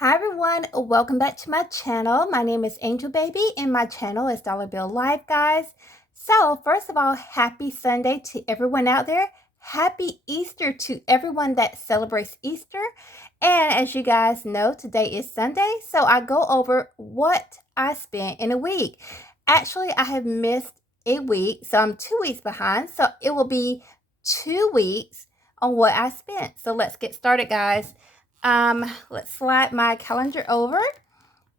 Hi everyone, welcome back to my channel. My name is Angel Baby and my channel is Dollar Bill Life, guys. So first of all, happy Sunday to everyone out there. Happy Easter to everyone that celebrates Easter. And as you guys know, today is Sunday, so I go over what I spent in a week. Actually, I have missed a week, so I'm 2 weeks behind. So it will be 2 weeks on what I spent. So let's get started, guys. Let's slide my calendar over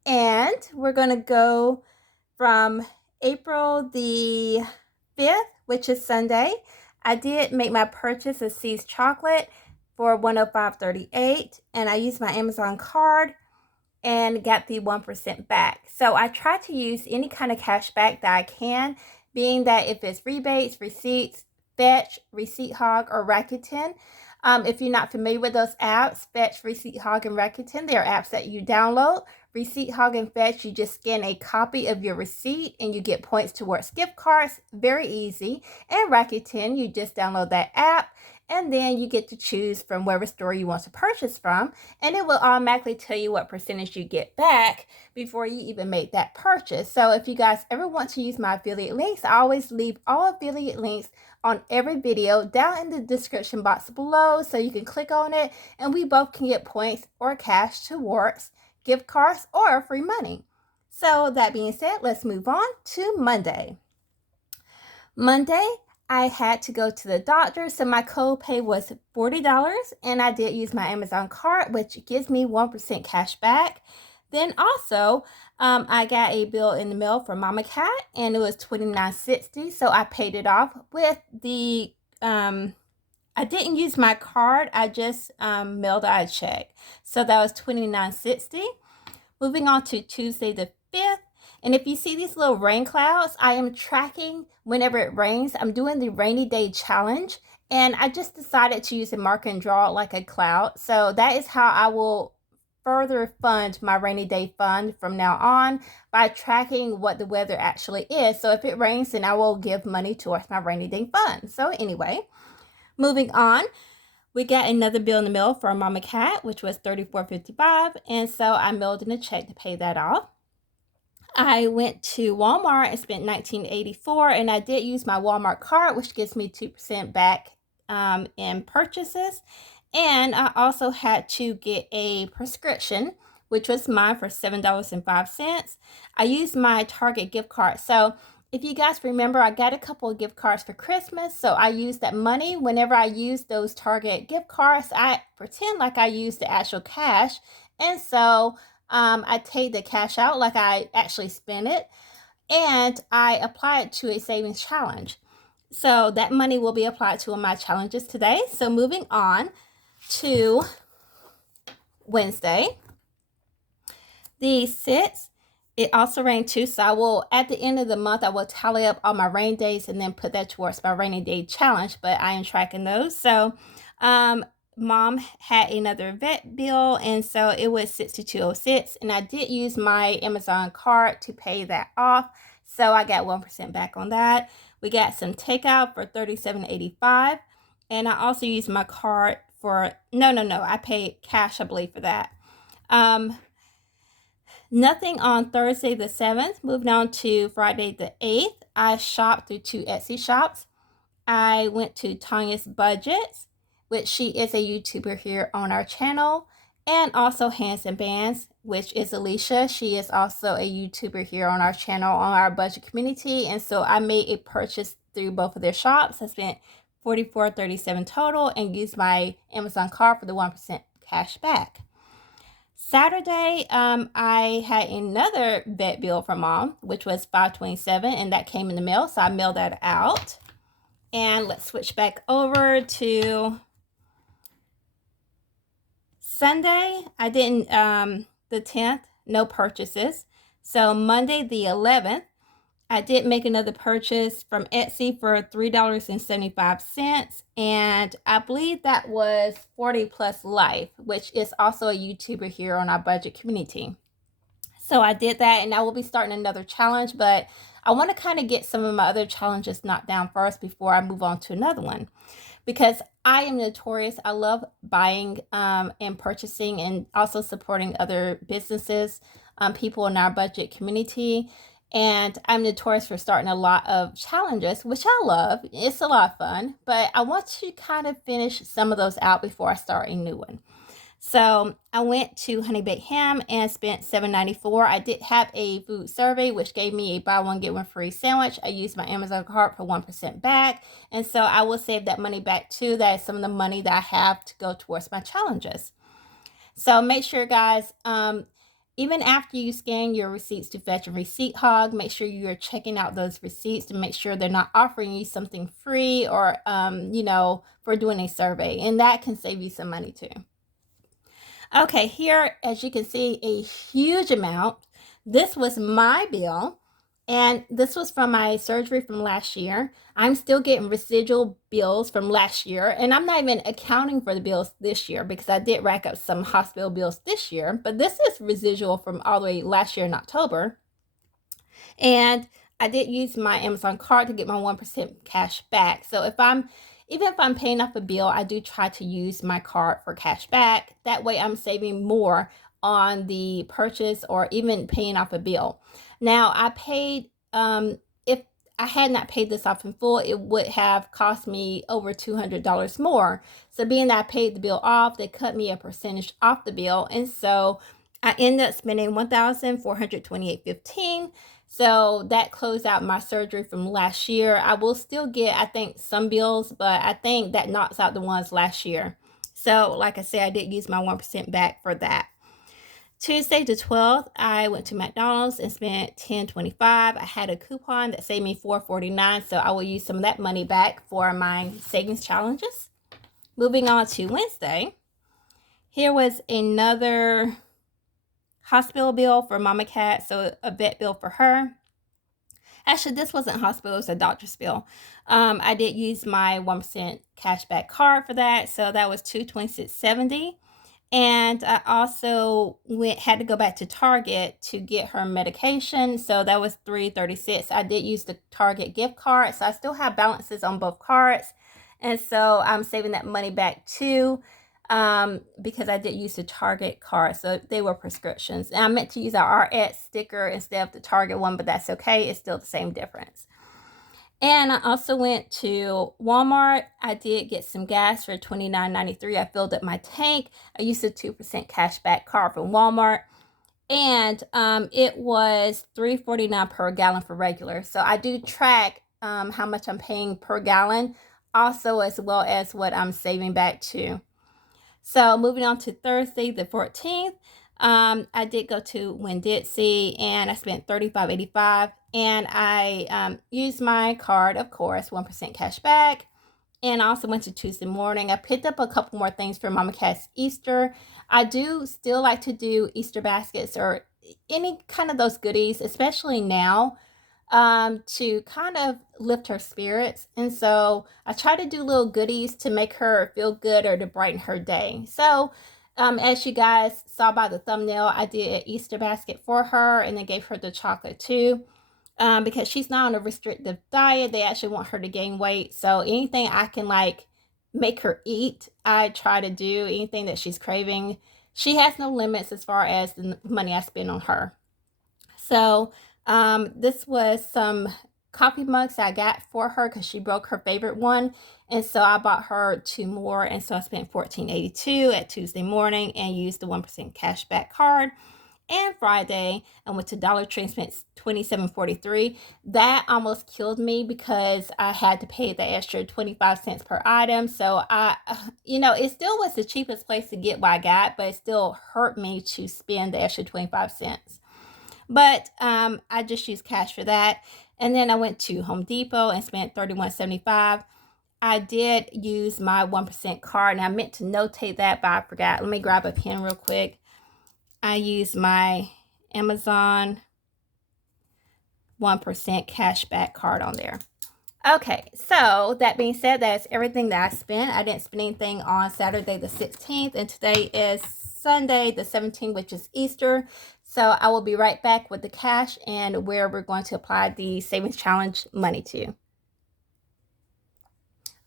and we're going to go from April the 5th, which is Sunday. I did make my purchase of See's chocolate for $105.38 and I used my Amazon card and got the 1% back. So I try to use any kind of cash back that I can, being that if it's rebates, receipts, Fetch, Receipt Hog, or Rakuten. If you're not familiar with those apps, Fetch, Receipt Hog, and Rakuten, they are apps that you download. Receipt Hog and Fetch, you just scan a copy of your receipt and you get points towards gift cards. Very easy. And Rakuten, you just download that app and then you get to choose from whatever store you want to purchase from, and it will automatically tell you what percentage you get back before you even make that purchase. So if you guys ever want to use my affiliate links, I always leave all affiliate links on every video down in the description box below, so you can click on it and we both can get points or cash towards gift cards or free money. So that being said, let's move on to Monday. I had to go to the doctor, so my copay was $40 and I did use my Amazon card, which gives me 1% cash back. Then also, I got a bill in the mail from Mama Cat and it was $29.60, so I paid it off with the, I didn't use my card, I just mailed out a check. So that was $29.60. Moving on to Tuesday the 5th. And if you see these little rain clouds, I am tracking whenever it rains. I'm doing the rainy day challenge. And I just decided to use a marker and draw it like a cloud. So that is how I will further fund my rainy day fund from now on, by tracking what the weather actually is. So if it rains, then I will give money towards my rainy day fund. So anyway, moving on. We got another bill in the mail from Mama Cat, which was $34.55, and so I mailed in a check to pay that off. I went to Walmart and spent $19.84, and I did use my Walmart card, which gives me 2% back in purchases. And I also had to get a prescription, which was mine for $7.05. I used my Target gift card. So if you guys remember, I got a couple of gift cards for Christmas, so I used that money. Whenever I use those Target gift cards, I pretend like I used the actual cash, and so I take the cash out like I actually spent it, and I apply it to a savings challenge. So that money will be applied to my challenges today. So moving on to Wednesday, the 6th. It also rained too, so I will, at the end of the month, I will tally up all my rain days and then put that towards my rainy day challenge, but I am tracking those. So Mom had another vet bill, and so it was $62.06, and I did use my Amazon card to pay that off, so I got 1% back on that. We got some takeout for $37.85, and I also used my card for, no, I paid cash, I believe, for that. Nothing on Thursday the 7th. Moving on to Friday the 8th. I shopped through 2 Etsy shops. I went to Tanya's Budgets, which she is a YouTuber here on our channel, and also Hands and Bands, which is Alicia. She is also a YouTuber here on our channel, on our budget community, and so I made a purchase through both of their shops. I spent $44.37 total and used my Amazon card for the 1% cash back. Saturday, I had another vet bill from Mom, which was $5.27, and that came in the mail, so I mailed that out. And let's switch back over to Sunday. I didn't, the 10th, no purchases. So Monday the 11th, I did make another purchase from Etsy for $3.75, and I believe that was 40 Plus Life, which is also a YouTuber here on our budget community. So I did that, and I will be starting another challenge, but I want to kind of get some of my other challenges knocked down first before I move on to another one. because I am notorious. I love buying and purchasing and also supporting other businesses, people in our budget community. And I'm notorious for starting a lot of challenges, which I love. It's a lot of fun, but I want to kind of finish some of those out before I start a new one. So I went to Honey Baked Ham and spent $7.94. I did have a food survey, which gave me a buy one get one free sandwich. I used my Amazon card for 1% back, and so I will save that money back too. That is some of the money that I have to go towards my challenges. So make sure, guys, even after you scan your receipts to fetch a receipt hog, make sure you're checking out those receipts to make sure they're not offering you something free or for doing a survey, and that can save you some money too. Okay, here, as you can see, a huge amount. This was my bill, and this was from my surgery from last year. I'm still getting residual bills from last year, and I'm not even accounting for the bills this year because I did rack up some hospital bills this year, but this is residual from all the way last year in October. And I did use my Amazon card to get my 1% cash back. So even if I'm paying off a bill, I do try to use my card for cash back. That way I'm saving more on the purchase or even paying off a bill. Now I paid, if I had not paid this off in full, it would have cost me over $200 more. So being that I paid the bill off, they cut me a percentage off the bill. And so I ended up spending $1,428.15. So that closed out my surgery from last year. I will still get, I think, some bills, but I think that knocks out the ones last year. So like I said, I did use my 1% back for that. Tuesday the 12th, I went to McDonald's and spent $10.25. I had a coupon that saved me $4.49, so I will use some of that money back for my savings challenges. Moving on to Wednesday, here was another hospital bill for Mama Cat, so a vet bill for her. Actually, this wasn't hospital, it was a doctor's bill. I did use my 1% cashback card for that, so that was $226.70. And I also had to go back to Target to get her medication, so that was $336. I did use the Target gift card, so I still have balances on both cards, and so I'm saving that money back too. Because I did use the Target card, so they were prescriptions. And I meant to use our RX sticker instead of the Target one, but that's okay. It's still the same difference. And I also went to Walmart. I did get some gas for $29.93. I filled up my tank. I used a 2% cashback card from Walmart. And it was $3.49 per gallon for regular. So I do track how much I'm paying per gallon, also as well as what I'm saving back too. So moving on to Thursday the 14th, I did go to Winn-Dixie and I spent $35.85, and I used my card, of course, 1% cash back, and I also went to Tuesday morning. I picked up a couple more things for Mama Cat's Easter. I do still like to do Easter baskets or any kind of those goodies, especially now, to kind of lift her spirits. And so I try to do little goodies to make her feel good or to brighten her day. So as you guys saw by the thumbnail, I did an Easter basket for her and then gave her the chocolate too. Because she's not on a restrictive diet, they actually want her to gain weight. So anything I can like make her eat, I try to do. Anything that she's craving. She has no limits as far as the money I spend on her. So this was some coffee mugs I got for her because she broke her favorite one. And so I bought her 2 more. And so I spent $14.82 at Tuesday morning and used the 1% cashback card. And Friday, I went to Dollar Tree and spent $27.43. That almost killed me because I had to pay the extra 25 cents per item. So it still was the cheapest place to get what I got, but it still hurt me to spend the extra 25 cents. But I just used cash for that. And then I went to Home Depot and spent $31.75. I did use my 1% card, and I meant to notate that, but I forgot. Let me grab a pen real quick. I used my Amazon 1% cashback card on there. Okay, so that being said, that's everything that I spent. I didn't spend anything on Saturday the 16th, and today is Sunday the 17th, which is Easter. So I will be right back with the cash and where we're going to apply the savings challenge money to.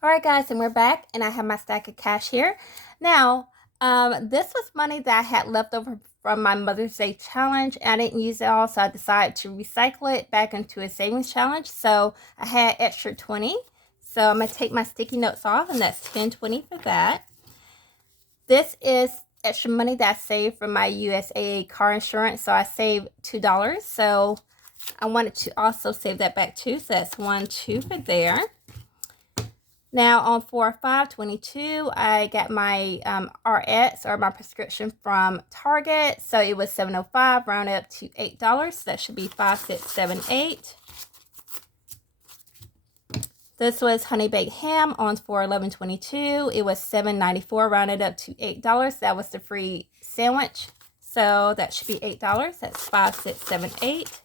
Alright guys, and we're back, and I have my stack of cash here. Now, this was money that I had left over from my Mother's Day challenge. I didn't use it all, so I decided to recycle it back into a savings challenge. So I had extra 20. So I'm going to take my sticky notes off, and that's 10.20 for that. This is extra money that I saved from my USAA car insurance. So I saved $2. So I wanted to also save that back too. So that's 1.2 for there. Now on 4/5/22, I got my RX, or my prescription, from Target. So it was $7.05, rounded up to $8. So that should be 5, 6, 7, 8. This was honey baked ham on 4/11/22. It was $7.94, rounded up to $8. That was the free sandwich. So that should be $8. That's 5, 6, 7, 8.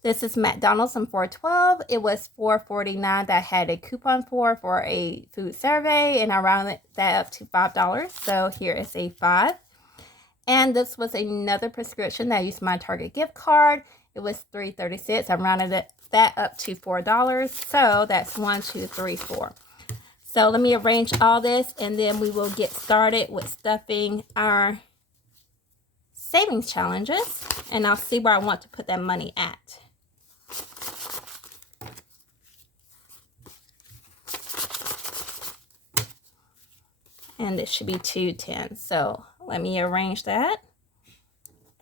This is McDonald's on 4/12. It was $4.49 that I had a coupon for a food survey, and I rounded that up to $5. So here is a 5. And this was another prescription that I used my Target gift card. It was $3.36. I rounded that up to $4. So that's 1, 2, 3, 4. So let me arrange all this, and then we will get started with stuffing our savings challenges, and I'll see where I want to put that money at. And this should be 2.10. So let me arrange that.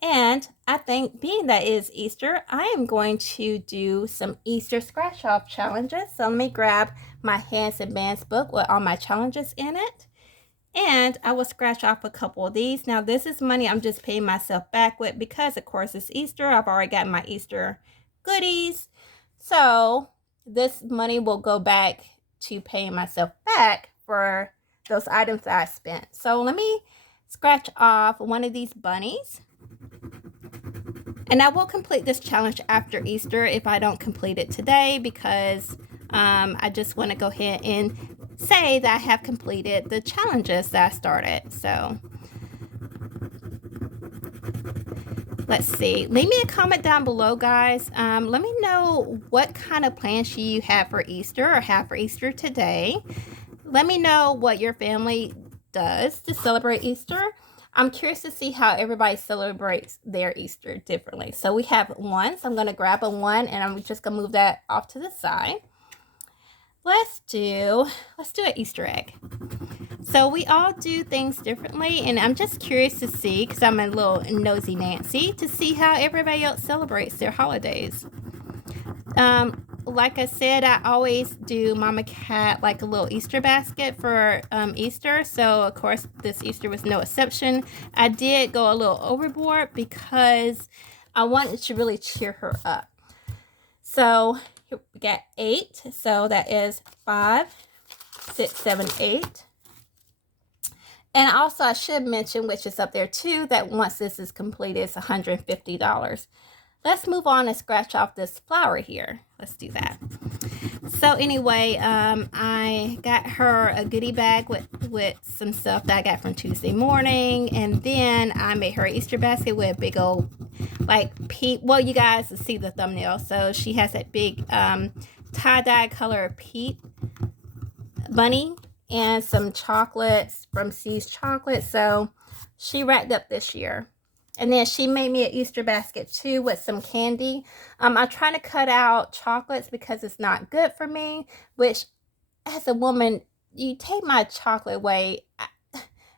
And I think, being that it is Easter, I am going to do some Easter scratch off challenges. So let me grab my Hands and Bands book with all my challenges in it. And I will scratch off a couple of these. Now this is money I'm just paying myself back with because, of course, it's Easter. I've already got my Easter goodies. So this money will go back to paying myself back for those items that I spent. So let me scratch off one of these bunnies. And I will complete this challenge after Easter if I don't complete it today, because I just want to go ahead and say that I have completed the challenges that I started. So let's see. Leave me a comment down below, guys. Let me know what kind of plans you have for Easter, or have for Easter today. Let me know what your family does to celebrate Easter. I'm curious to see how everybody celebrates their Easter differently. So we have 1. So I'm going to grab a 1, and I'm just going to move that off to the side. Let's do an Easter egg. So we all do things differently, and I'm just curious to see, because I'm a little nosy Nancy, to see how everybody else celebrates their holidays. Like I said, I always do Mama Cat like a little Easter basket for Easter. So, of course, this Easter was no exception. I did go a little overboard because I wanted to really cheer her up. So, here we got 8. So, that is 5, 6, 7, 8. And also, I should mention, which is up there too, that once this is completed, it's $150. Let's move on and scratch off this flower here. Let's do that. So anyway, I got her a goodie bag with some stuff that I got from Tuesday morning. And then I made her an Easter basket with a big old, like, pink. Well, you guys will see the thumbnail. So she has that big tie-dye color Pete bunny, and some chocolates from C's Chocolate. So she racked up this year. And then she made me an Easter basket too with some candy. I'm trying to cut out chocolates because it's not good for me, which, as a woman, you take my chocolate away.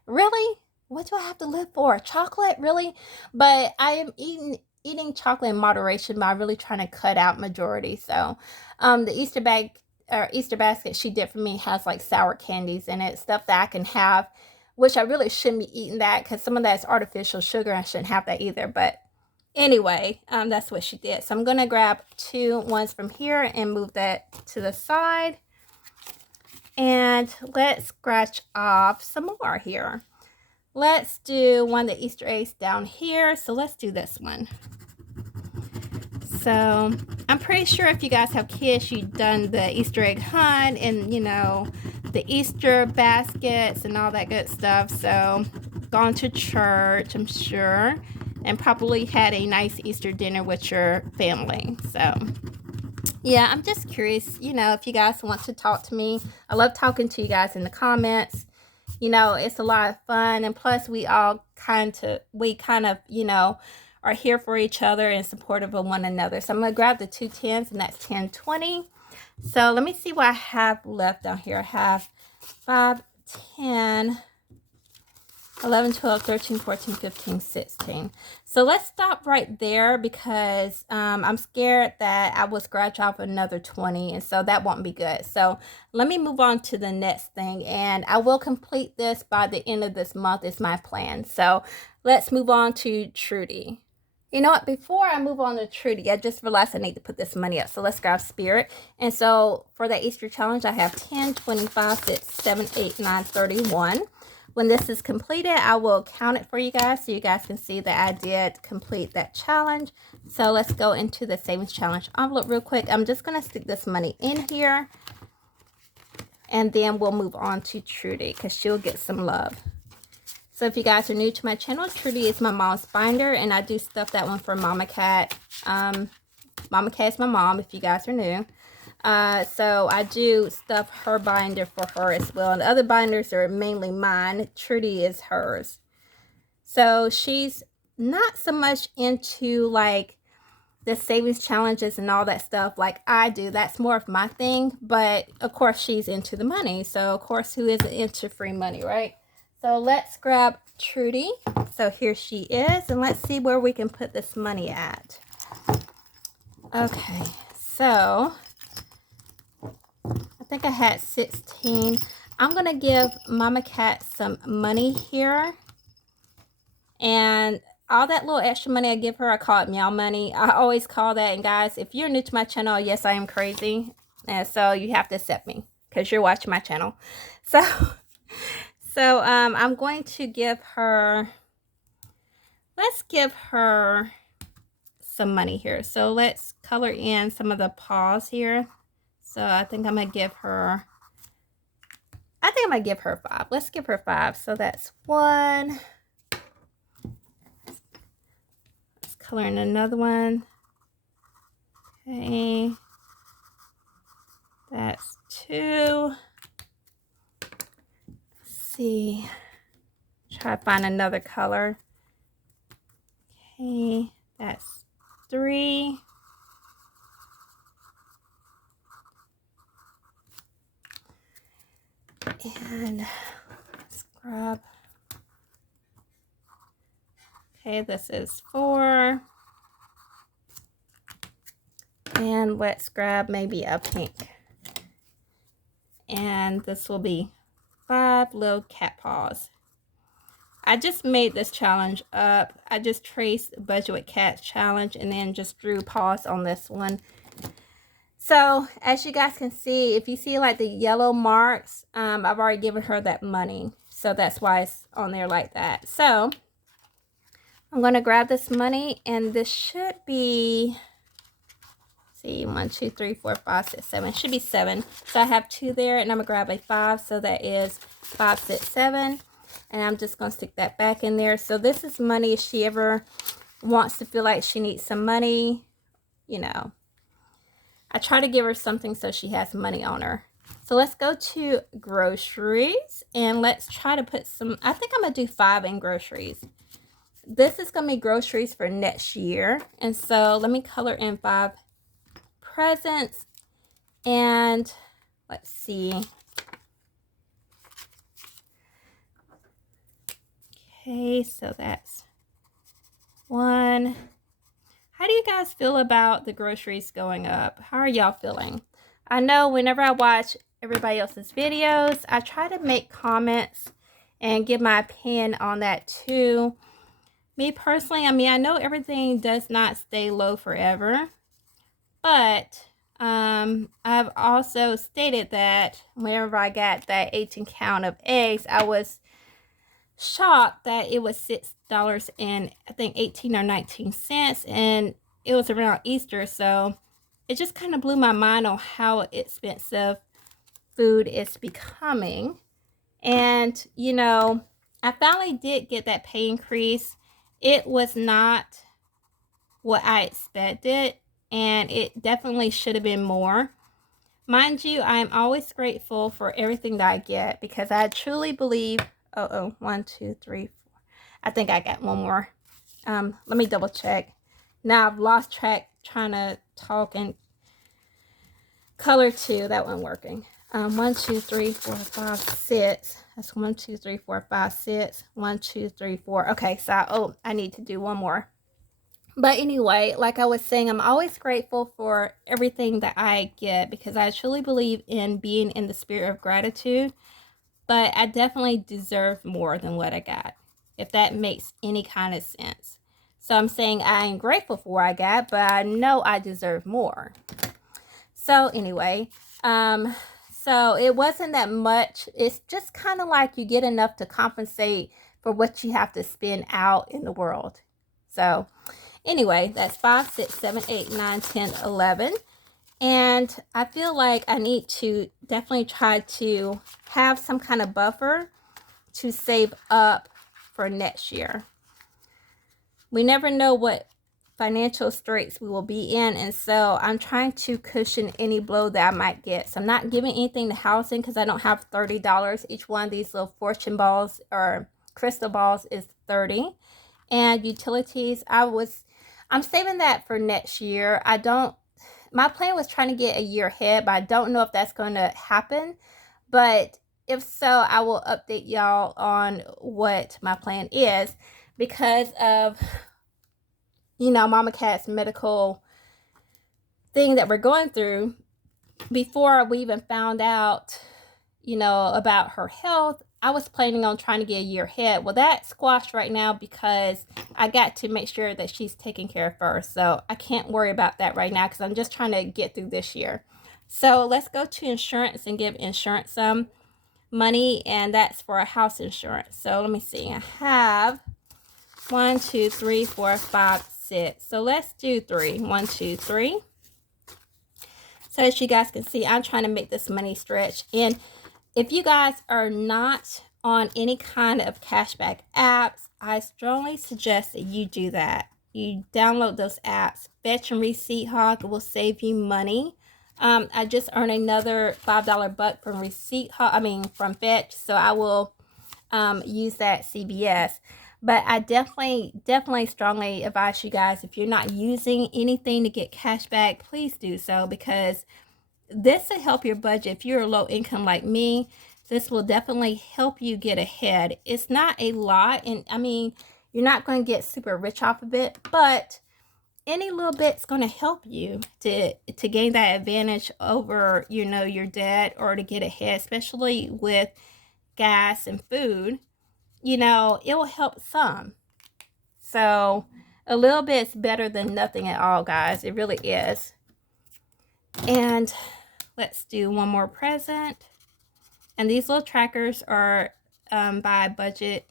Really? What do I have to live for? Chocolate? Really? But I am eating chocolate in moderation, but I'm really trying to cut out majority. So the Easter basket she did for me has like sour candies in it, stuff that I can have, which I really shouldn't be eating that because some of that is artificial sugar. I shouldn't have that either. But anyway, that's what she did. So I'm going to grab 2 ones from here and move that to the side. And let's scratch off some more here. Let's do one of the Easter eggs down here. So let's do this one. So I'm pretty sure if you guys have kids, you've done the Easter egg hunt and, you know, the Easter baskets and all that good stuff. So gone to church, I'm sure, and probably had a nice Easter dinner with your family. So Yeah, I'm just curious, if you guys want to talk to me. I love talking to you guys in the comments. It's a lot of fun, and plus we kind of, are here for each other and supportive of one another. So I'm going to grab the 2 10s, and that's 10, 20. So let me see what I have left down here. I have 5, 10, 11, 12, 13, 14, 15, 16. So let's stop right there because I'm scared that I will scratch off another 20, and so that won't be good. So let me move on to the next thing, and I will complete this by the end of this month is my plan. So let's move on to Trudy. You know what? Before I move on to Trudy, I just realized I need to put this money up. So let's grab Spirit. And so for the Easter challenge, I have 10, 25, 6, 7, 8, 9, 31. When this is completed, I will count it for you guys so you guys can see that I did complete that challenge. So let's go into the savings challenge envelope real quick. I'm just going to stick this money in here, and then we'll move on to Trudy because she'll get some love. So if you guys are new to my channel, Trudy is my mom's binder, and I do stuff that one for Mama Cat. Mama Cat is my mom if you guys are new. So I do stuff her binder for her as well. And the other binders are mainly mine. Trudy is hers. So she's not so much into like the savings challenges and all that stuff like I do. That's more of my thing. But of course she's into the money. So of course who isn't into free money, right? So let's grab Trudy. So here she is. And let's see where we can put this money at. Okay. So I think I had 16. I'm going to give Mama Cat some money here. And all that little extra money I give her, I call it meow money. I always call that. And guys, if you're new to my channel, yes, I am crazy. And so you have to accept me because you're watching my channel. So I'm going to give her, let's give her some money here. So let's color in some of the paws here. So I think I'm going to give her, 5. Let's give her 5. So that's 1. Let's color in another one. Okay. That's 2. Let's see. Try to find another color. Okay. That's 3. And let's grab. Okay, this is 4. And let's grab maybe a pink. And this will be 5 little cat paws. I just made this challenge up. I just traced Budget with Cats challenge and then just drew paws on this one. So as you guys can see, if you see like the yellow marks, I've already given her that money. So that's why it's on there like that. So I'm going to grab this money, and this should be, see, 1, 2, 3, 4, 5, 6, 7. It should be 7. So I have 2 there, and I'm going to grab a 5. So that is 5, 6, 7. And I'm just going to stick that back in there. So this is money if she ever wants to feel like she needs some money, you know. I try to give her something so she has money on her. So let's go to groceries, and let's try to put some, I think I'm going to do 5 in groceries. This is going to be groceries for next year. And so let me color in 5 presents. And let's see. Okay, so that's 1. How do you guys feel about the groceries going up? How are y'all feeling? I know whenever I watch everybody else's videos, I try to make comments and give my opinion on that too. Me personally, I mean, I know everything does not stay low forever, but I've also stated that whenever I got that 18 count of eggs, I was shocked that it was $6 and I think 18 or 19 cents, and it was around Easter. So it just kind of blew my mind on how expensive food is becoming. And you know, I finally did get that pay increase. It was not what I expected. and it definitely should have been more. Mind you, I'm always grateful for everything that I get because I truly believe, one, two, three, four. I think I got one more. Let me double check. Now I've lost track trying to talk and color too. That wasn't working. 1, 2, 3, 4, 5, 6. That's 1, 2, 3, 4, 5, 6. 1, 2, 3, 4. Okay, so I need to do one more. But anyway, like I was saying, I'm always grateful for everything that I get because I truly believe in being in the spirit of gratitude. But I definitely deserve more than what I got, if that makes any kind of sense. So I'm saying I am grateful for what I got, but I know I deserve more. So anyway, so it wasn't that much. It's just kind of like you get enough to compensate for what you have to spend out in the world. So anyway, that's 5, 6, 7, 8, 9, 10, 11. And I feel like I need to definitely try to have some kind of buffer to save up for next year. We never know what financial straits we will be in, and so I'm trying to cushion any blow that I might get. So I'm not giving anything to housing because I don't have $30. Each one of these little fortune balls or crystal balls is $30. And utilities, I'm saving that for next year. My plan was trying to get a year ahead, but I don't know if that's going to happen. But if so, I will update y'all on what my plan is because of, Mama Cat's medical thing that we're going through. Before we even found out, about her health, I was planning on trying to get a year ahead. Well, that's squashed right now because I got to make sure that she's taken care of first. So I can't worry about that right now because I'm just trying to get through this year. So let's go to insurance and give insurance some money, and that's for a house insurance. So let me see. I have 1, 2, 3, 4, 5, 6. So let's do 3. 1, 2, 3. So as you guys can see, I'm trying to make this money stretch. And if you guys are not on any kind of cashback apps, I strongly suggest that you do that. You download those apps. Fetch and Receipt Hog will save you money. I just earned another $5 buck from from Fetch, so I will use that CBS. But I definitely strongly advise you guys, if you're not using anything to get cash back, please do so, because this will help your budget. If you're low income like me, this will definitely help you get ahead. It's not a lot, and you're not going to get super rich off of it, but any little bit's going to help you to gain that advantage over, your debt, or to get ahead, especially with gas and food. It will help some. So a little bit's better than nothing at all, guys. It really is. And let's do one more present. And these little trackers are by budget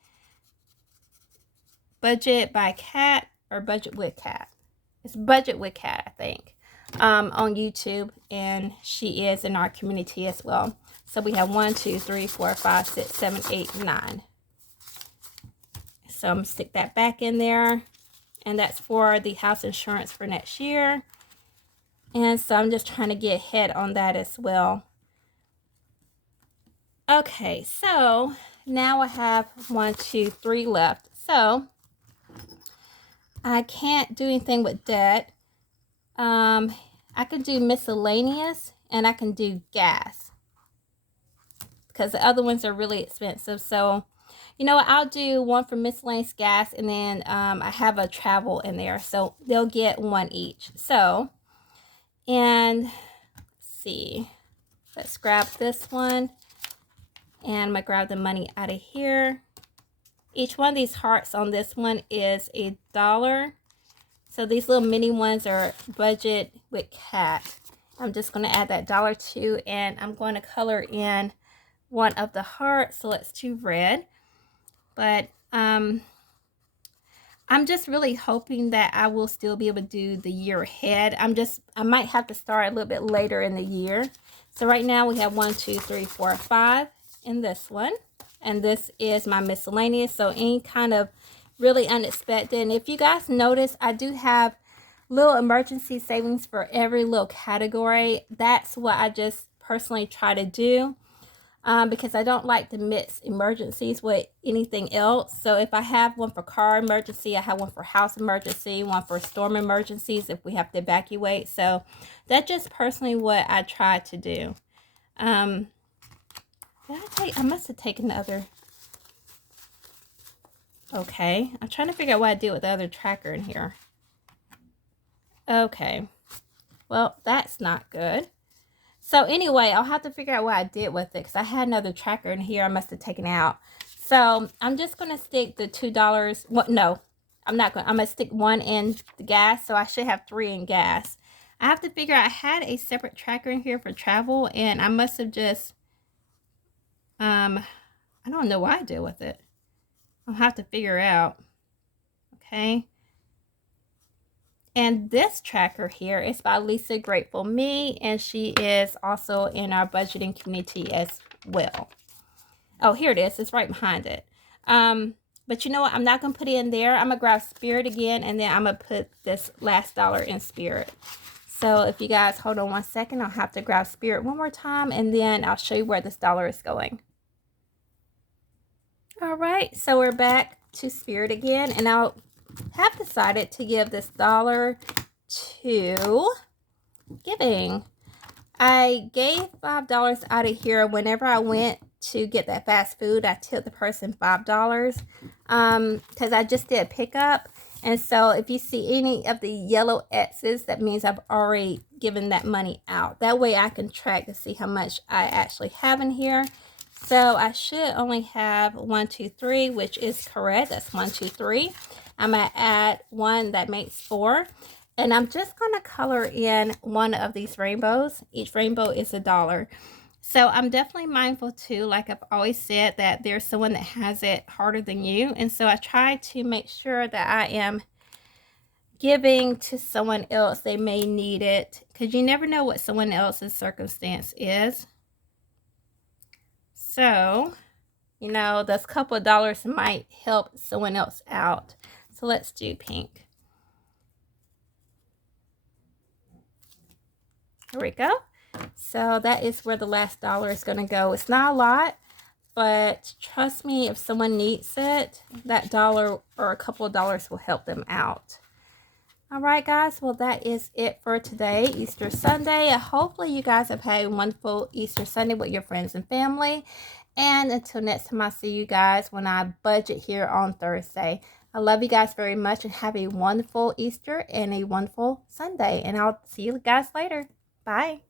by Cat, or Budget with Cat. It's Budget with Cat, I think, on YouTube, and she is in our community as well. So we have 1, 2, 3, 4, 5, 6, 7, 8, 9. So I'm going to stick that back in there. And that's for the house insurance for next year. And so I'm just trying to get ahead on that as well. Okay, so now I have 1, 2, 3 left. So I can't do anything with debt. I could do miscellaneous, and I can do gas, because the other ones are really expensive. So I'll do one for miscellaneous gas, and then I have a travel in there, so they'll get one each. So, and let's see, let's grab this one, and I'm gonna grab the money out of here. Each one of these hearts on this one is $1. So these little mini ones are Budget with Cat. I'm just going to add that $1 too, and I'm going to color in one of the hearts. So let's do red. But I'm just really hoping that I will still be able to do the year ahead. I might have to start a little bit later in the year. So right now we have 1, 2, 3, 4, 5 in this one. And this is my miscellaneous. So any kind of really unexpected. And if you guys notice, I do have little emergency savings for every little category. That's what I just personally try to do. Because I don't like to mix emergencies with anything else. So if I have one for car emergency, I have one for house emergency, one for storm emergencies if we have to evacuate. So that's just personally what I try to do. I must have taken the other. Okay, I'm trying to figure out what I did with the other tracker in here. Okay, well, that's not good. So anyway, I'll have to figure out what I did with it because I had another tracker in here I must have taken out. So I'm just going to stick the $2. What? No, I'm not going to. I'm going to stick one in the gas. So I should have 3 in gas. I have to figure out, I had a separate tracker in here for travel and I must have just, I don't know what I did with it. I'll have to figure out. Okay. And this tracker here is by Lisa Grateful Me, and she is also in our budgeting community as well. Oh, here it is. It's right behind it. But you know what? I'm not going to put it in there. I'm going to grab Spirit again, and then I'm going to put this last dollar in Spirit. So if you guys hold on one second, I'll have to grab Spirit one more time, and then I'll show you where this dollar is going. All right, so we're back to Spirit again, and I'll have decided to give this dollar to giving. I gave $5 out of here whenever I went to get that fast food. I tipped the person $5 because I just did pickup. And so if you see any of the yellow X's, that means I've already given that money out. That way I can track to see how much I actually have in here. So I should only have 1, 2, 3, which is correct. That's 1, 2, 3. I'm going to add 1, that makes 4. And I'm just going to color in one of these rainbows. Each rainbow is $1. So I'm definitely mindful too, like I've always said, that there's someone that has it harder than you. And so I try to make sure that I am giving to someone else. They may need it because you never know what someone else's circumstance is. So, you know, those couple of dollars might help someone else out. So let's do pink. Here we go. So that is where the last dollar is going to go. It's not a lot, but trust me, if someone needs it, that dollar or a couple of dollars will help them out. All right, guys. Well, that is it for today, Easter Sunday. Hopefully, you guys have had a wonderful Easter Sunday with your friends and family. And until next time, I see you guys when I budget here on Thursday. I love you guys very much and have a wonderful Easter and a wonderful Sunday. And I'll see you guys later. Bye.